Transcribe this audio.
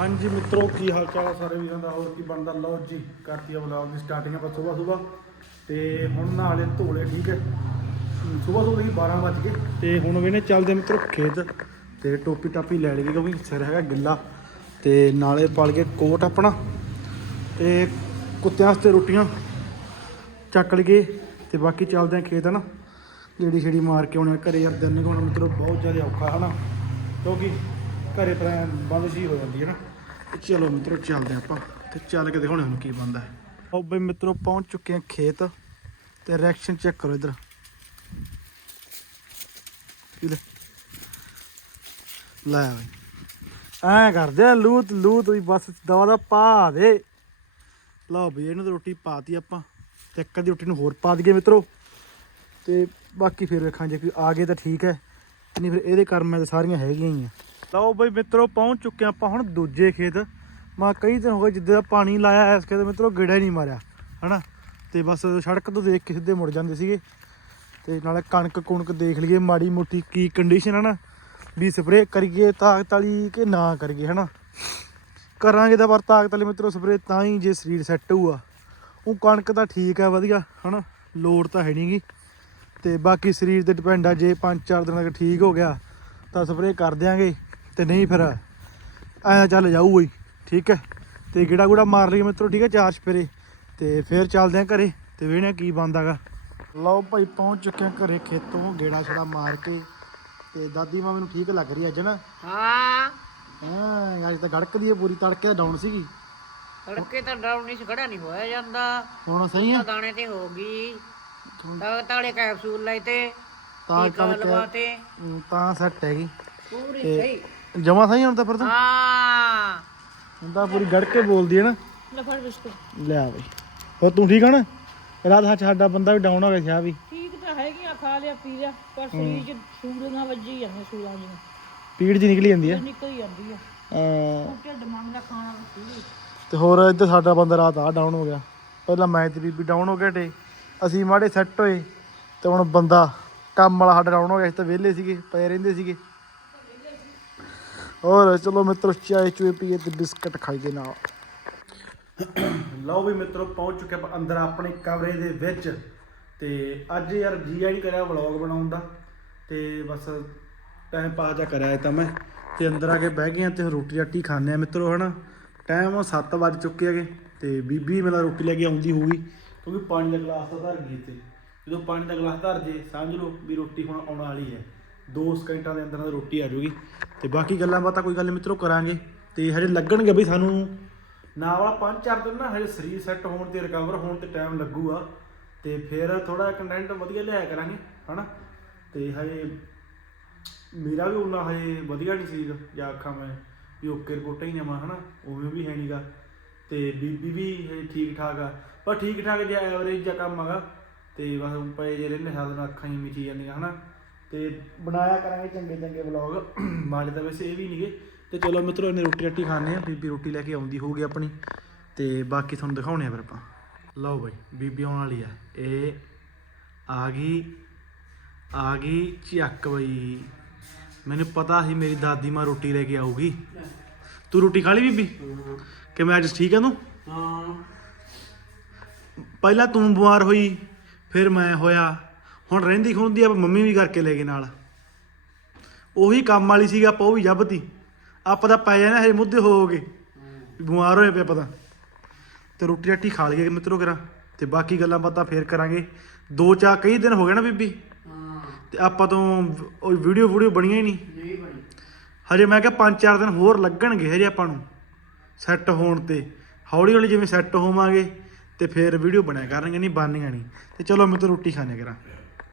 ਹਾਂਜੀ ਮਿੱਤਰੋ, ਕੀ ਹਾਲ ਚਾਲ ਆ ਸਾਰੇ ਵੀਰਾਂ ਦਾ? ਹੋਰ ਕੀ ਬਣਦਾ? ਲਓ ਜੀ, ਕਰਤੀ ਆ ਵਲੌਗ ਦੀ ਸਟਾਰਟਿੰਗ ਆਪਾਂ ਸਵੇਰ ਸਵੇਰ ਤੇ ਹੁਣ ਨਾਲੇ ਧੋਲੇ ਠੀਕ ਹੈ? ਸਵੇਰ ਸਵੇਰ ਹੀ 12 ਵਜ ਗਏ। ਤੇ ਹੁਣ ਵੀ ਨੇ ਚੱਲਦੇ ਮਿੱਤਰੋ ਖੇਤ। ਤੇ ਟੋਪੀ ਟਾਪੀ ਲੈ ਲਈ ਕਿਉਂਕਿ ਸਿਰ ਹੈਗਾ ਗਿੱਲਾ। ਤੇ ਨਾਲੇ ਪਲ ਕੇ ਕੋਟ ਆਪਣਾ। ਤੇ ਕੁੱਤਿਆਂ ਵਾਸਤੇ ਰੋਟੀਆਂ ਚੱਕ ਲਈਏ। ਤੇ ਬਾਕੀ ਚੱਲਦੇ ਆ ਖੇਤ, ਹਨਾ? ਜਿਹੜੀ ਛੇੜੀ ਮਾਰ ਕੇ ਆਉਣਾ ਘਰੇ। ਯਾਰ ਦਿਨ ਨਿਕਲਣਾ ਮਿੱਤਰੋ, ਬਹੁਤ ਜ਼ਿਆਦਾ ਔਖਾ, ਹਨਾ? ਕਿਉਂਕਿ ਘਰੇ ਪਰ ਬੰਦ ਜੀ ਹੋ ਜਾਂਦੀ ਹੈ ਨਾ। ਚਲੋ ਮਿੱਤਰੋ, ਚੱਲਦੇ ਆਪਾਂ। ਤੇ ਚੱਲ ਕੇ ਦਿਖਾਉਣੇ ਹੁਣ ਕੀ ਬੰਦਾ ਹੈ। ਉਹ ਬਈ ਮਿੱਤਰੋ, ਪਹੁੰਚ ਚੁੱਕੇ ਆ ਖੇਤ। ਤੇ ਰਿਐਕਸ਼ਨ ਚੈੱਕ ਕਰੋ ਇਧਰ। ਲੈ। ਲੈ ਬਈ। ਐ ਕਰਦੇ ਆ, ਲੂਤ ਲੂਤ ਵੀ ਬਸ ਦਵਾ ਦਾ ਪਾ ਦੇ। ਲਓ ਬਈ, ਇਹਨੂੰ ਤਾਂ ਰੋਟੀ ਪਾਤੀ ਆਪਾਂ। ਤੇ ਇੱਕ ਅੱਧੀ ਰੋਟੀ ਨੂੰ ਹੋਰ ਪਾ ਦਈਏ ਮਿੱਤਰੋ। ਤੇ ਬਾਕੀ ਫਿਰ ਵੇਖਾਂ ਜੇ ਕੋਈ ਆ ਗਏ ਤਾਂ ਠੀਕ ਹੈ। ਨਹੀਂ ਫਿਰ ਇਹਦੇ ਕਰਮਾਂ ਤੇ ਸਾਰੀਆਂ ਹੈਗੀਆਂ ਹੀ ਆ। ਲਓ ਬਈ ਮਿੱਤਰੋ, ਪਹੁੰਚ ਚੁੱਕੇ ਆਪਾਂ ਹੁਣ ਦੂਜੇ ਖੇਤ। ਮਾ ਕਈ ਦਿਨ ਹੋ ਗਏ ਜਿੱਦੇ ਦਾ ਪਾਣੀ ਲਾਇਆ ਇਸ ਖੇਤ, ਮਿੱਤਰੋ, ਗੇੜਾ ਹੀ ਨਹੀਂ ਮਾਰਿਆ, ਹਨਾ? ਤੇ ਬਸ ਸੜਕ ਤੋਂ ਦੇਖ ਕੇ ਸਿੱਧੇ ਮੁੜ ਜਾਂਦੇ ਸੀਗੇ। ਤੇ ਨਾਲੇ ਕਣਕ ਕੁਣਕ ਦੇਖ ਲਈਏ, ਮਾੜੀ ਮੋਟੀ ਕੀ ਕੰਡੀਸ਼ਨ ਹੈ ਨਾ, ਵੀ ਸਪਰੇਅ ਕਰੀਏ ਤਾਕਤ ਵਾਲੀ ਕਿ ਨਾ ਕਰੀਏ, ਹਨਾ? ਕਰਾਂਗੇ ਤਾਂ ਪਰ ਤਾਕਤ ਵਾਲੀ ਮਿੱਤਰੋ ਸਪਰੇਅ ਤਾਂ ਹੀ ਜੇ ਸਰੀਰ ਸੈੱਟ ਹੋਊਗਾ। ਉਹ ਕਣਕ ਤਾਂ ਠੀਕ ਹੈ ਵਧੀਆ, ਹਨਾ? ਲੋੜ ਤਾਂ ਹੈ ਨਹੀਂਗੀ ਤੇ ਬਾਕੀ ਸਰੀਰ ਤੇ ਡਿਪੈਂਡ ਆ, ਜੇ 5-4 ਦਿਨਾਂ ਤੱਕ ਠੀਕ ਹੋ ਗਿਆ, ਤਾਂ ਸਪਰੇਅ ਕਰ ਦਿਆਂਗੇ। ਤੇ ਨਹੀਂ ਫਿਰ ਐਂ ਚੱਲ ਜਾਊਗਾ ਹੀ ਠੀਕ ਹੈ। ਤੇ ਗੇੜਾ ਗੂੜਾ ਮਾਰ ਲਈ ਮਿੱਤਰੋ ਠੀਕ ਹੈ ਚਾਰ ਸਪਰੇ ਤੇ ਫਿਰ ਚੱਲਦੇ ਆਂ ਘਰੇ ਤੇ ਵੇਖਣਾ ਕੀ ਬੰਦਾਗਾ ਲਓ ਭਾਈ ਪਹੁੰਚ ਚੁੱਕੇ ਆਂ ਘਰੇ ਖੇਤੋਂ ਗੇੜਾ ਛੜਾ ਮਾਰ ਕੇ। ਤੇ ਦਾਦੀ ਮਾਂ ਮੈਨੂੰ ਠੀਕ ਲੱਗ ਰਹੀ ਅੱਜ ਨਾ। ਹਾਂ। ਹਾਂ ਅੱਜ ਤਾਂ ਗੜਕਦੀ ਹੈ ਪੂਰੀ ਤੜਕੇ ਡਾਊਨ ਸੀਗੀ। ਤੜਕੇ ਤਾਂ ਡਾਉਣੀ ਚ ਖੜਾ ਨਹੀਂ ਹੋਇਆ ਜਾਂਦਾ। ਹੁਣ ਸਹੀ ਆ ਦਾਣੇ ਤੇ ਹੋ ਗਈ। ਤਾਂ ਤਾਲੇ ਕੈਪਸੂਲ ਲਏ ਤੇ ਤਾਂ ਸੈੱਟ ਹੈਗੀ। ਪੂਰੀ ਸਹੀ। ਜਮਾ ਸਹੀ ਹੁਣ ਤਾਂ ਫਿਰ ਤੂੰ? ਹਾਂ। ਹੁਣ ਤਾਂ ਪੂਰੀ ਗੜਕੇ ਬੋਲਦੀ ਹੈ ਨਾ। ਲੈ ਫੜ ਬਿਸਕੁਟ ਲਿਆ ਬਈ। ਹੋਰ ਤੂੰ ਠੀਕ ਆ ਨਾ? ਰਾਤ ਹੱਥ ਸਾਡਾ ਬੰਦਾ ਵੀ ਡਾਊਨ ਹੋ ਗਿਆ ਸੀ ਆ ਵੀ। ਠੀਕ ਤਾਂ ਹੈਗੀਆਂ ਖਾ ਲਿਆ ਪੀ ਲਿਆ ਪਰ ਸਰੀਰ ਚ ਸੂੜੀਆਂ ਵੱਜੀ ਜਾਂਦੀਆਂ ਸੂਲਾਂ ਦੀਆਂ ਪੀੜ ਜੀ ਨਿਕਲੀ ਜਾਂਦੀ ਹੈ ਨਿਕਲ ਜਾਂਦੀ ਆ। ਅਹ ਢਿੱਡ ਮੰਗਦਾ ਖਾਣਾ ਪੂਰੀ ਤੇ ਹੋਰ ਇੱਧਰ ਸਾਡਾ ਬੰਦਾ ਰਾਤ ਆ ਡਾਊਨ ਹੋ ਗਿਆ। ਪਹਿਲਾਂ ਮੈਂ ਤੇ ਬੀਬੀ ਡਾਊਨ ਹੋ ਗਏ ਤੇ ਅਸੀਂ ਮਾੜੇ ਸੈੱਟ ਹੋਏ ਤੇ ਹੁਣ ਬੰਦਾ ਕੰਮ ਵਾਲਾ ਸਾਡਾ ਡਾਊਨ ਹੋ ਗਿਆ ਅਸੀਂ ਤਾਂ ਵਿਹਲੇ ਸੀਗੇ ਪਏ ਰਹਿੰਦੇ ਸੀਗੇ। ਹੋਰ ਚਲੋ ਮਿੱਤਰੋ, ਚਾਹ ਚੂਏ ਪੀਏ ਤੇ ਬਿਸਕਟ ਖਾਈਏ ਨਾਲ। ਲਓ ਵੀ ਮਿੱਤਰੋ, ਪਹੁੰਚ ਚੁੱਕੇ ਆਪਾਂ ਅੰਦਰ ਆਪਣੇ ਕਮਰੇ ਦੇ ਵਿੱਚ। ਤੇ ਅੱਜ ਯਾਰ ਜੀ ਆਈ ਕਰਿਆ ਵਲੌਗ ਬਣਾਉਣ ਦਾ। ਤੇ ਬਸ ਟਾਈਮ ਪਾ ਜਾ ਕਰਿਆ ਤਾਂ ਮੈਂ। ਤੇ ਅੰਦਰ ਆ ਕੇ ਬਹਿ ਗਏ ਆ ਤੇ ਰੋਟੀ ਰਾਟੀ ਖਾਣੇ ਆ ਮਿੱਤਰੋ, ਹਨਾ। ਟਾਈਮ 7 ਵੱਜ ਚੁੱਕੇ ਹੈਗੇ ਤੇ ਬੀਬੀ ਮੇਰਾ ਰੋਟੀ ਲੈ ਕੇ ਆਉਂਦੀ ਹੋਊਗੀ। ਕਿਉਂਕਿ ਪਾਣੀ ਦਾ ਗਲਾਸ ਤਾਂ ਧਰ ਗਈ ਤੇ ਜਦੋਂ ਪਾਣੀ ਦਾ ਗਲਾਸ ਧਰ ਜੇ, ਸਮਝ ਲਓ ਵੀ ਰੋਟੀ ਹੁਣ ਆਉਣ ਵਾਲੀ ਹੈ। 2 ਸਕਿੰਟਾਂ ਦੇ ਅੰਦਰ ਅੰਦਰ ਰੋਟੀ ਆ ਜਾਊਗੀ। ਤੇ ਬਾਕੀ ਗੱਲਾਂ ਬਾਤਾਂ ਕੋਈ ਗੱਲ ਨੀ ਮਿੱਤਰੋ, ਕਰਾਂਗੇ। ਤੇ ਹਜੇ ਲੱਗਣਗੇ ਬਈ ਸਾਨੂੰ ਨਾ ਵਾਲਾ ਪੰਜ ਚਾਰ ਦਿਨ ਨਾ ਹਜੇ ਸਰੀਰ ਸੈੱਟ ਹੋਣ ਤੇ ਰਿਕਵਰ ਹੋਣ ਤੇ ਟਾਈਮ ਲੱਗੂਗਾ। ਤੇ ਫਿਰ ਥੋੜਾ ਕੰਟੈਂਟ ਵਧੀਆ ਲਿਆਇਆ ਕਰਾਂਗੇ, ਹਨਾ? ਤੇ ਹਜੇ ਮੇਰਾ ਵੀ ਉਹਨਾਂ ਹਜੇ ਵਧੀਆ ਨਹੀਂ ਸੀ ਜਾਂ ਆਖਾਂ ਮੈਂ ਵੀ ਓਕੇ ਰਿਪੋਰਟਾਂ ਹੀ ਨਵਾਂ, ਹਨਾ? ਉਵੇਂ ਵੀ ਹੈ ਨਹੀਂਗਾ ਤੇ ਬੀਬੀ ਵੀ ਹਜੇ ਠੀਕ ਠਾਕ ਆ। ਪਰ ਠੀਕ ਠਾਕ ਜਿਹਾ ਐਵਰੇਜ ਜਿਹਾ ਕੰਮ ਹੈਗਾ। ਤੇ ਬਸ ਪਏ ਜੇ ਰਹਿੰਦੇ ਸਾਧ ਅੱਖਾਂ ਹੀ ਮਿਚੀ ਜਾਂਦੀਆਂ, ਹਨਾ? ਤੇ ਬਣਾਇਆ ਕਰਾਂਗੇ ਚੰਗੇ ਚੰਗੇ ਵਲੌਗ ਮਾਲੇ ਤਾਂ ਵੈਸੇ ਇਹ ਵੀ ਨਹੀਂਗੇ ਤੇ ਚਲੋ ਮਿੱਤਰੋ ਇਹਨੇ ਰੋਟੀ ਰੱਟੀ ਖਾਣੇ ਆ। ਬੀਬੀ ਰੋਟੀ ਲੈ ਕੇ ਆਉਂਦੀ ਹੋਊਗੀ ਆਪਣੀ। ਤੇ ਬਾਕੀ ਤੁਹਾਨੂੰ ਦਿਖਾਉਣੇ ਆ ਫਿਰ ਆਪਾਂ। ਲਓ ਬਈ ਬੀਬੀ ਆਉਣ ਵਾਲੀ ਆ। ਇਹ ਆ ਗਈ ਆ ਗਈ ਚੱਕ ਬਈ। ਮੈਨੂੰ ਪਤਾ ਸੀ ਮੇਰੀ ਦਾਦੀ ਮਾਂ ਰੋਟੀ ਲੈ ਕੇ ਆਊਗੀ। ਤੂੰ ਰੋਟੀ ਖਾ ਲਈ ਬੀਬੀ? ਕਿ ਮੈਂ ਅੱਜ ਠੀਕ ਆ ਤੂੰ? ਹਾਂ। ਪਹਿਲਾਂ ਤੂੰ ਬਿਮਾਰ ਹੋਈ ਫਿਰ ਮੈਂ ਹੋਇਆ। ਹੁਣ ਰਹਿੰਦੀ ਖੁੰਦੀ ਆ ਮੰਮੀ ਵੀ ਕਰਕੇ ਲੈ ਗਏ ਨਾਲ। ਉਹੀ ਕੰਮ ਵਾਲੀ ਸੀਗਾ ਆਪਾਂ ਉਹ ਵੀ ਜੱਬਤੀ। ਆਪਾਂ ਤਾਂ ਪੈ ਜਾਣਾ ਹਜੇ ਮੁੱਦੇ ਹੋਗੇ ਬਿਮਾਰ ਹੋਏ ਪਏ ਪਤਾ ਤੇ। ਰੋਟੀ ਰਾਟੀ ਖਾ ਲਈਏ ਮਿੱਤਰੋ ਕਰਾਂ। ਤੇ ਬਾਕੀ ਗੱਲਾਂ ਬਾਤਾਂ ਫੇਰ ਕਰਾਂਗੇ। ਦੋ ਚਾਰ ਕਈ ਦਿਨ ਹੋ ਗਏ ਨਾ ਬੀਬੀ। ਹਾਂ ਤੇ ਆਪਾਂ ਤੋਂ ਉਹ ਵੀਡੀਓ ਵੀਡੀਓ ਬਣੀਆਂ ਹੀ ਨਹੀਂ। ਹਜੇ ਮੈਂ ਕਿਹਾ ਪੰਜ ਚਾਰ ਦਿਨ ਹੋਰ ਲੱਗਣਗੇ ਹਜੇ ਆਪਾਂ ਨੂੰ। ਸੈੱਟ ਹੋਣ ਤੇ। ਹੌਲੀ ਹੌਲੀ ਜਿਵੇਂ ਸੈੱਟ ਹੋਵਾਂਗੇ ਤੇ ਫਿਰ ਵੀਡੀਓ ਬਣਿਆ ਕਰਨਗੇ ਨਹੀਂ ਬਣਨੀਆਂ ਨਹੀਂ। ਤੇ ਚਲੋ ਮੈਂ ਤਾਂ ਰੋਟੀ ਖਾਣੇ ਕਰਾਂ।